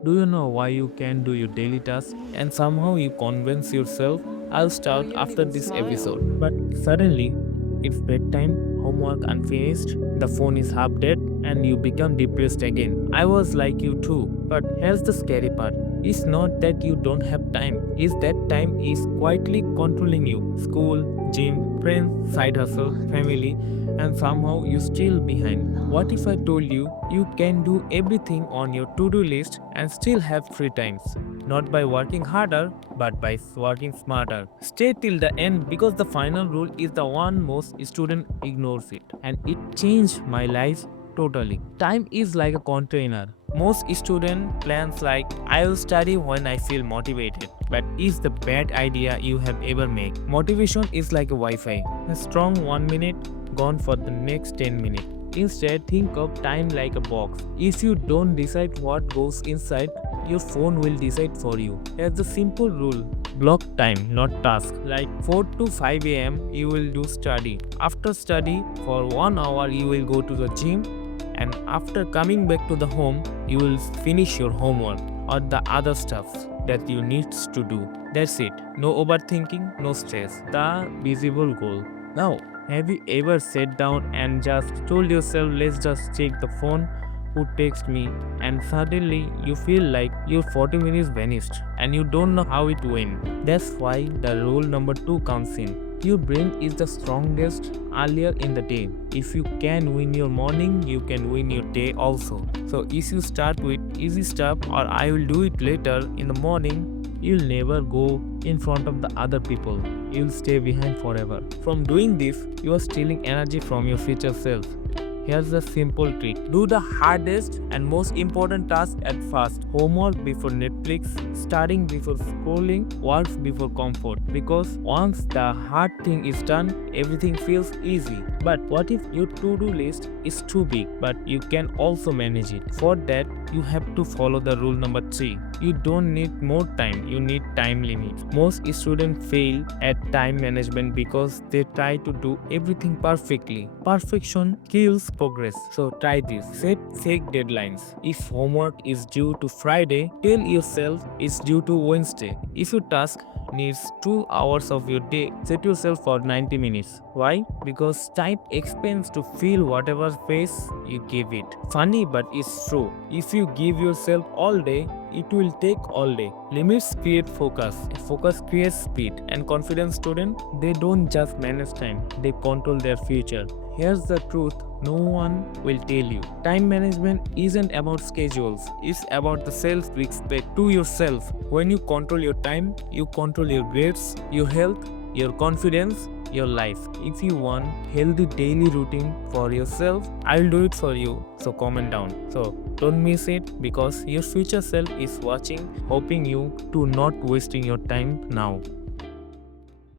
Do you know why you can do your daily tasks and somehow you convince yourself I'll start after this episode? But suddenly, it's bedtime, homework unfinished, the phone is half dead, and you become depressed again. I was like you too. But here's the scary part. It's not that you don't have time, it's that time is quietly controlling you. School, gym, friends, side hustle, family, and somehow you still behind. What if I told you you can do everything on your to-do list and still have free times? Not by working harder, but by working smarter. Stay till the end because the final rule is the one most student ignores it, and it changed my life totally. Time is like a container. Most student plans like I will study when I feel motivated, but is the bad idea you have ever made. Motivation is like a Wi-Fi. A strong 1 minute, gone for the next 10 minutes. Instead, think of time like a box. If you don't decide what goes inside, your phone will decide for you. Here's the simple rule. Block time, not task. Like 4 to 5 a.m. you will do study. After study, for 1 hour you will go to the gym, and after coming back to the home, you will finish your homework or the other stuff that you needs to do. That's it. No overthinking, no stress. The visible goal. Now, have you ever sat down and just told yourself, let's just check the phone? Who text me? And suddenly you feel like your 40 minutes vanished and you don't know how it went. That's why the rule number 2 comes in. Your brain is the strongest earlier in the day. If you can win your morning, you can win your day also. So if you start with easy stuff or I will do it later in the morning, you'll never go in front of the other people. You'll stay behind forever. From doing this, you are stealing energy from your future self. Here's a simple trick. Do the hardest and most important task at first. Homework before Netflix, studying before scrolling, work before comfort. Because once the hard thing is done, everything feels easy. But what if your to-do list is too big, but you can also manage it? For that, you have to follow the rule number 3. You don't need more time, you need time limit. Most students fail at time management because they try to do everything perfectly. Perfection kills progress. So try this. Set fake deadlines. If homework is due to Friday, tell yourself it's due to Wednesday. If your task needs 2 hours of your day, set yourself for 90 minutes. Why? Because time expands to fill whatever space you give it. Funny, but it's true. If you give yourself all day, it will take all day. Limits create focus. Focus creates speed. And confident students, they don't just manage time, they control their future. Here's the truth no one will tell you. Time management isn't about schedules, it's about the self respect to yourself. When you control your time, you control your grades, your health, your confidence, your life. If you want healthy daily routine for yourself, I'll do it for you. So comment down. So don't miss it because your future self is watching, hoping you to not wasting your time now.